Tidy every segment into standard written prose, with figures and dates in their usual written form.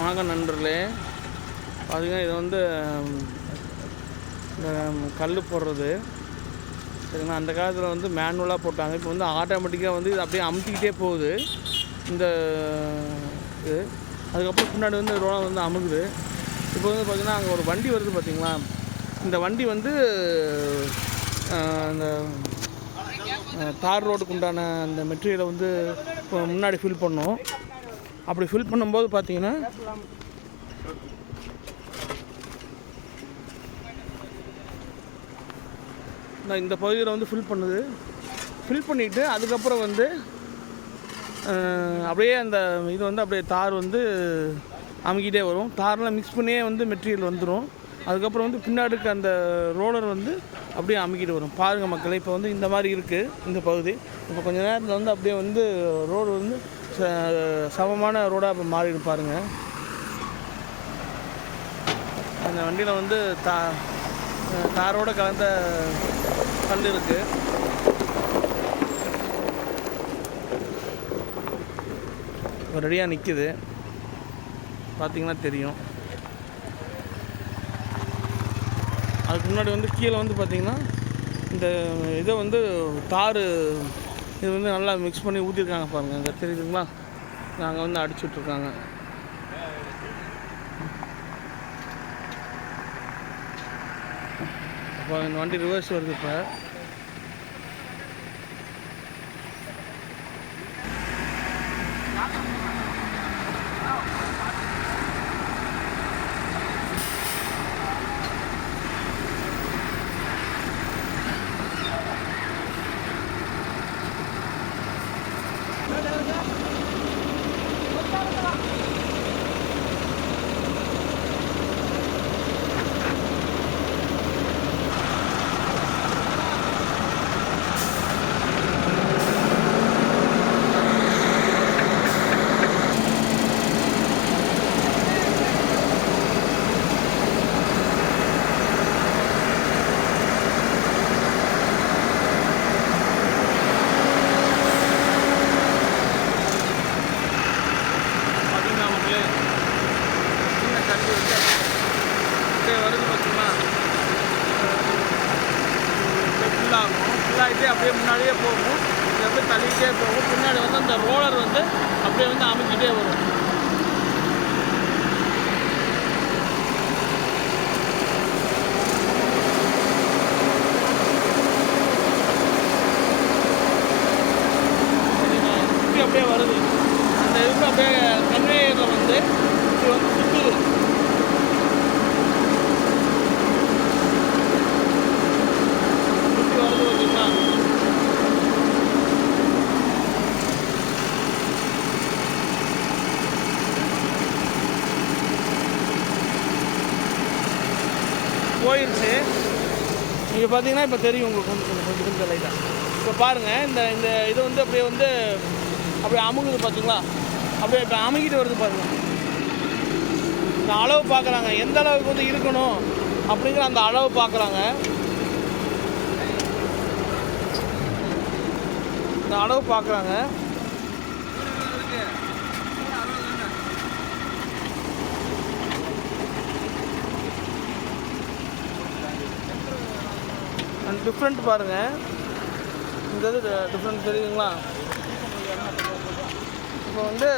வணக்கம் நண்பர்களே. பார்த்திங்கன்னா இது வந்து இந்த கல் போடுறது சரிங்களா. அந்த காலத்தில் வந்து மேனுவலாக போட்டாங்க. இப்போ வந்து ஆட்டோமேட்டிக்காக வந்து இது அப்படியே அமுத்திக்கிட்டே போகுது இந்த இது. அதுக்கப்புறம் பின்னாடி வந்து ரோலம் வந்து அமுகுது. இப்போ வந்து பார்த்திங்கன்னா அங்கே ஒரு வண்டி வருது பார்த்திங்களா. இந்த வண்டி வந்து அந்த தார் ரோடுக்கு உண்டான அந்த மெட்டீரியலை வந்து இப்போ முன்னாடி ஃபில் பண்ணோம். அப்படி ஃபில் பண்ணும்போது பார்த்தீங்கன்னா இந்த பகுதியில் வந்து ஃபில் பண்ணிவிட்டு அதுக்கப்புறம் வந்து அப்படியே அந்த இது வந்து அப்படியே தார் வந்து அமுக்கிட்டே வரும். தாரெலாம் மிக்ஸ் பண்ணியே வந்து மெட்டீரியல் வந்துடும். அதுக்கப்புறம் வந்து பின்னாடிக்கு அந்த ரோலர் வந்து அப்படியே அமுக்கிட்டு வரும். பாருங்கள் மக்களே, இப்போ வந்து இந்த மாதிரி இருக்குது இந்த பகுதி. இப்போ கொஞ்சம் நேரத்தில் வந்து அப்படியே வந்து ரோடு வந்து சமமான ரோடாக இப்போ மாறிடும் பாருங்கள். அந்த வண்டியில் வந்து தாரோடு கலந்த கல் இருக்குது. ரெடியாக நிற்கிது, பார்த்திங்கன்னா தெரியும். அதுக்கு முன்னாடி வந்து கீழே வந்து பார்த்திங்கன்னா இந்த இதை வந்து தார் இது வந்து நல்லா மிக்ஸ் பண்ணி ஊற்றிருக்காங்க பாருங்கள். அங்கே தெரியுதுங்களா, நாங்கள் வந்து அடிச்சுட்ருக்காங்க. அப்போ இந்த வண்டி ரிவர்ஸ் வருது. இப்போ வருது பார்த்தீங்கன்னா ஃபுல்லாகிட்டே அப்படியே முன்னாடியே போகும். இது அப்படியே தள்ளிக்கிட்டே போகும். பின்னாடி வந்து அந்த ரோலர் வந்து அப்படியே வந்து அமுக்கிட்டே வரும். அப்படியே வருது. அந்த இதுக்கு அப்படியே கன்வேயரில் வந்து இது வந்து சுற்றுது. போயிடுச்சு. நீங்கள் பார்த்தீங்கன்னா இப்போ தெரியும் உங்களுக்கு கொஞ்சம் லைட்டாக. இப்போ பாருங்கள், இந்த இது வந்து அப்படியே அமுகுது பார்த்தீங்களா. அப்படியே இப்போ அமுகிட்டு வருது பாருங்கள். இந்த அளவு பார்க்குறாங்க, எந்த அளவுக்கு வந்து இருக்கணும் அப்படிங்கிற அந்த அளவு பார்க்குறாங்க. இந்த அளவு பார்க்குறாங்க. டிஃப்ரெண்ட் பாருங்கள். இந்த இது டிஃப்ரெண்ட் தெரியுதுங்களா. இப்போ வந்து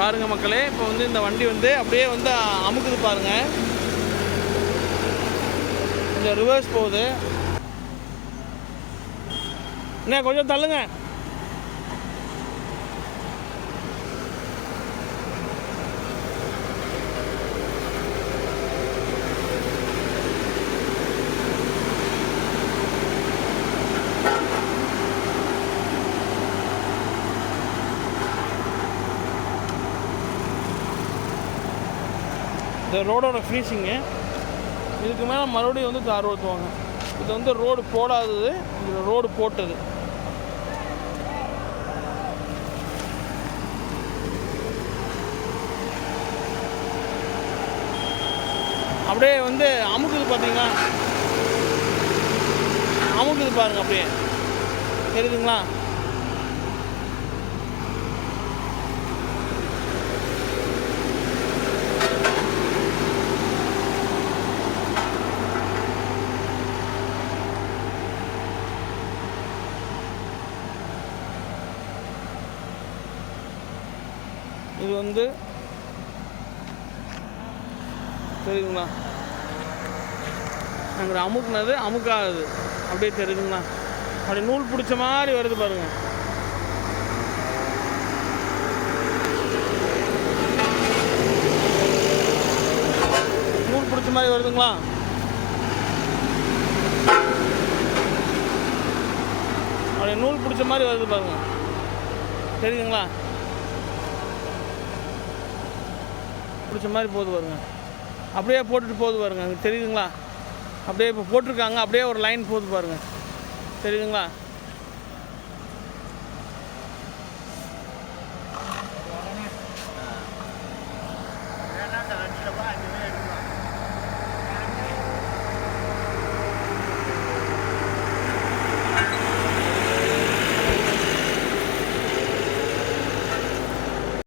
பாருங்கள் மக்களே, இப்போ வந்து இந்த வண்டி வந்து அப்படியே வந்து அமுக்குது பாருங்கள். கொஞ்சம் ரிவர்ஸ் போகுது. என்ன கொஞ்சம் தள்ளுங்க. இந்த ரோடோட ஃபினிஷிங்கு. இதுக்கு மேலே மறுபடியும் வந்து தார் ஊற்றுவாங்க. இது வந்து ரோடு போடாதது, இது ரோடு போட்டது. அப்படியே வந்து அமுக்குது பார்த்தீங்களா, அமுக்குது பாருங்கள், அப்படியே தெரியுதுங்களா? இது வந்து தெரியுதுங்களா, நாங்கள் அமுக்குனது அமுக்காகுது, அப்படியே தெரியுதுங்களா? அப்படி நூல் பிடிச்ச மாதிரி வருது பாருங்கள். நூல் பிடிச்ச மாதிரி வருதுங்களா? அப்படியே நூல் பிடிச்ச மாதிரி வருது பாருங்கள், தெரியுதுங்களா? பிடிச்ச மாதிரி போகுது பாருங்க, அப்படியே போட்டுட்டு போகுது பாருங்க, தெரியுதுங்களா? அப்படியே இப்போ போட்டிருக்காங்க, அப்படியே ஒரு லைன் போகுது பாருங்க, தெரியுதுங்களா?